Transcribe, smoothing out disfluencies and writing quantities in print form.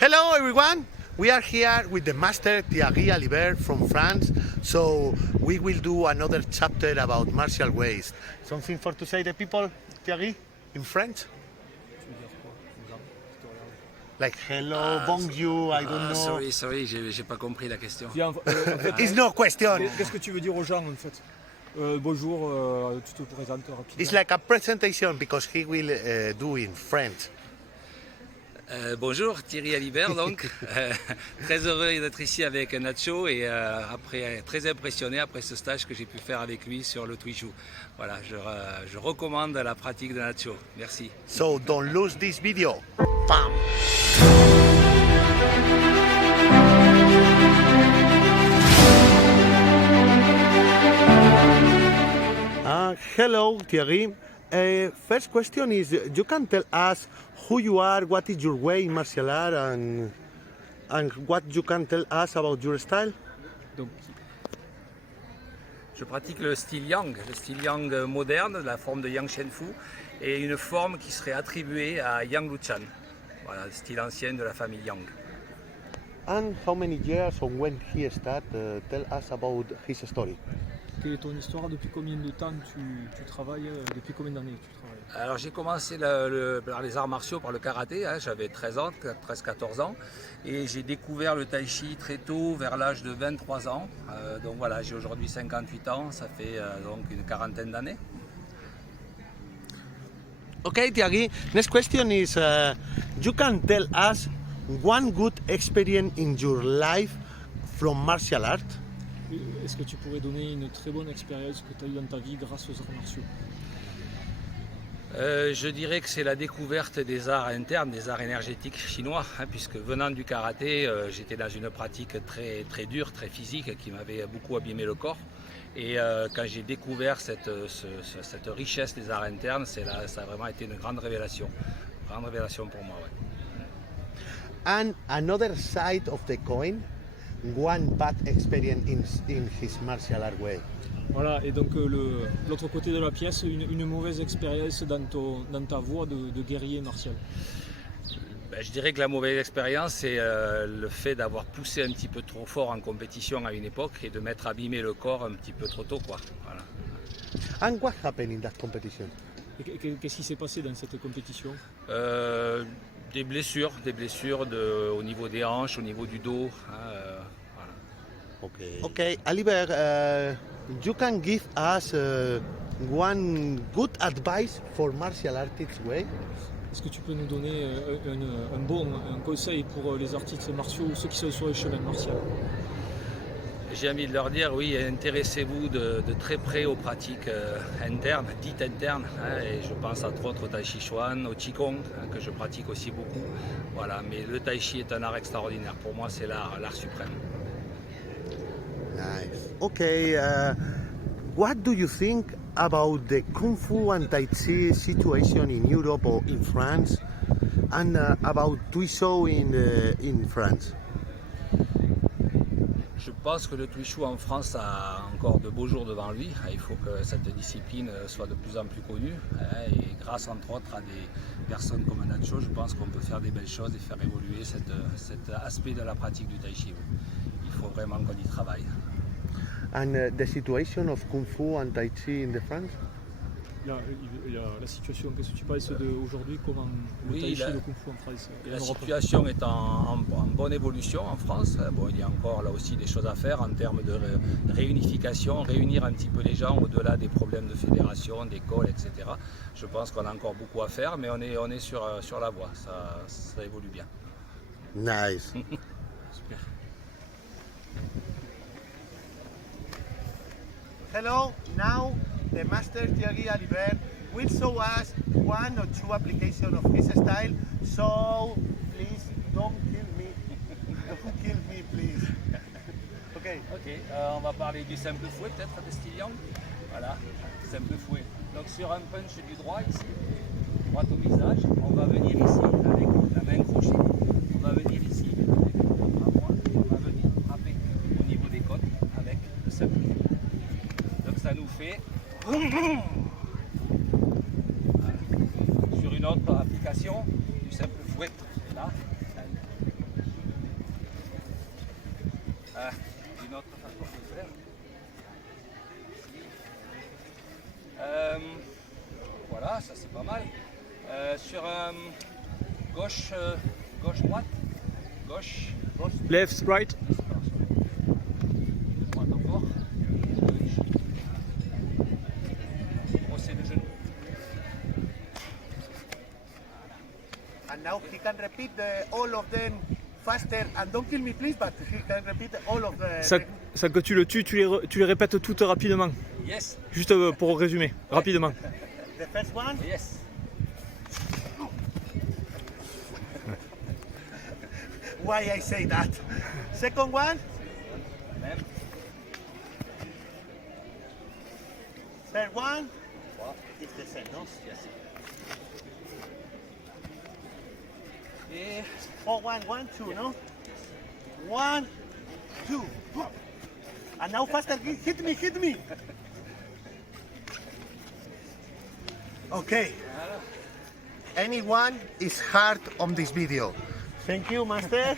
Hello everyone! We are here with the master Thierry Alibert from France, so we will do another chapter about martial ways. Something for to say the people, Thierry, in French? Like hello, bonjour, I don't know. Sorry, j'ai pas compris la question. Viens, It's no question. qu'est-ce que tu veux dire aux gens en fait? Bonjour, tu te présentes rapidement. It's like a presentation because he will do in French. Bonjour, Thierry Alibert donc. Très heureux d'être ici avec Nacho et après très impressionné après ce stage que j'ai pu faire avec lui sur le Twishu. Voilà, je recommande la pratique de Nacho. Merci. So don't lose this video. Bam! Hello, Thierry. First question is, you can tell us who you are, what is your way in martial art, and what you can tell us about your style? Donc, je pratique le style Yang moderne, la forme de Yang Shenfu, et une forme qui serait attribuée à Yang Luchan. Voilà, le style ancien de la famille Yang. And how many years or when he started? Tell us about his story. Quelle est ton histoire? Depuis combien de temps tu travailles? Depuis combien d'années tu travailles? Alors j'ai commencé par les arts martiaux, par le karaté, hein, j'avais 13-14 ans, et j'ai découvert le tai chi très tôt, vers l'âge de 23 ans. Donc voilà, j'ai aujourd'hui 58 ans, ça fait donc une quarantaine d'années. Okay, Thierry. Next question is, you can tell us one good experience in your life from martial art? Est-ce que tu pourrais donner une très bonne expérience que tu as eue dans ta vie grâce aux arts martiaux? Je dirais que c'est la découverte des arts internes, des arts énergétiques chinois, hein, puisque venant du karaté, j'étais dans une pratique très dure, très physique, qui m'avait beaucoup abîmé le corps. Et quand j'ai découvert cette richesse des arts internes, ça a vraiment été une grande révélation pour moi. Ouais. And another side of the coin, one bad experience in his martial art way. Voilà, et donc l'autre côté de la pièce, une mauvaise expérience dans ta voie de guerrier martial. Ben, je dirais que la mauvaise expérience, c'est le fait d'avoir poussé un petit peu trop fort en compétition à une époque et de m'être abîmé le corps un petit peu trop tôt, quoi. Voilà. And what happened in that competition? Qu'est-ce qui s'est passé dans cette compétition? Des blessures au niveau des hanches, au niveau du dos. Hein, voilà. Okay, Alibert, you can give us one good advice for martial artists way? Est-ce que tu peux nous donner un conseil pour les artistes martiaux ou ceux qui sont sur le chemin martial? J'ai envie de leur dire, oui, intéressez-vous de très près aux pratiques internes, dites internes. Hein, et je pense entre autres au Tai Chi Chuan, au Qigong, hein, que je pratique aussi beaucoup. Voilà, mais le Tai Chi est un art extraordinaire. Pour moi, c'est l'art suprême. Nice. Okay, what do you think about the Kung Fu and Tai Chi situation in Europe or in France, and about Twishu in France? Je pense que le Twishu en France a encore de beaux jours devant lui. Il faut que cette discipline soit de plus en plus connue. Et grâce entre autres à des personnes comme Nacho, je pense qu'on peut faire des belles choses et faire évoluer cet aspect de la pratique du Tai Chi. Il faut vraiment qu'on y travaille. And the situation of Kung Fu and Tai Chi in the France? Il y a la situation, qu'est-ce que tu penses d'aujourd'hui, comment le Tai Chi et le Kung Fu en France? La situation est en bonne évolution en France. Bon, il y a encore là aussi des choses à faire en termes de réunification, réunir un petit peu les gens au-delà des problèmes de fédération, d'école, etc. Je pense qu'on a encore beaucoup à faire, mais on est sur la voie, ça évolue bien. Nice. Super. Hello, now the master Thierry Alibert will show us one or two applications of his style, so please don't kill me. Don't kill me, please. Okay. Ok, on va parler du simple fouet peut-être de style Yang. Voilà, simple fouet. Donc sur un punch du droit ici, droit au visage, on va venir ici avec la main crochet. On va venir ici avec le bras droit, on va venir frapper au niveau des côtes avec le simple fouet. Donc ça nous fait voilà. Sur une autre application du simple fouet là, Une autre façon de faire. Voilà, ça c'est pas mal. Sur gauche, droite, gauche, Left, right. droite encore, gauche. Brosser le genou. And now he can repeat all of them faster. And don't kill me, please, but he can repeat all of the. Sans que tu le tues, tu les répètes toutes rapidement. Yes, Juste pour résumer, rapidement. The first one. yes. Why I say that? Second one. Même. Third one. Voilà. It's the same, no? Yes. Et 4, 1, 1, 2, no? 1, 2. And now faster, hit me. Okay. Anyone is hard on this video. Thank you, master.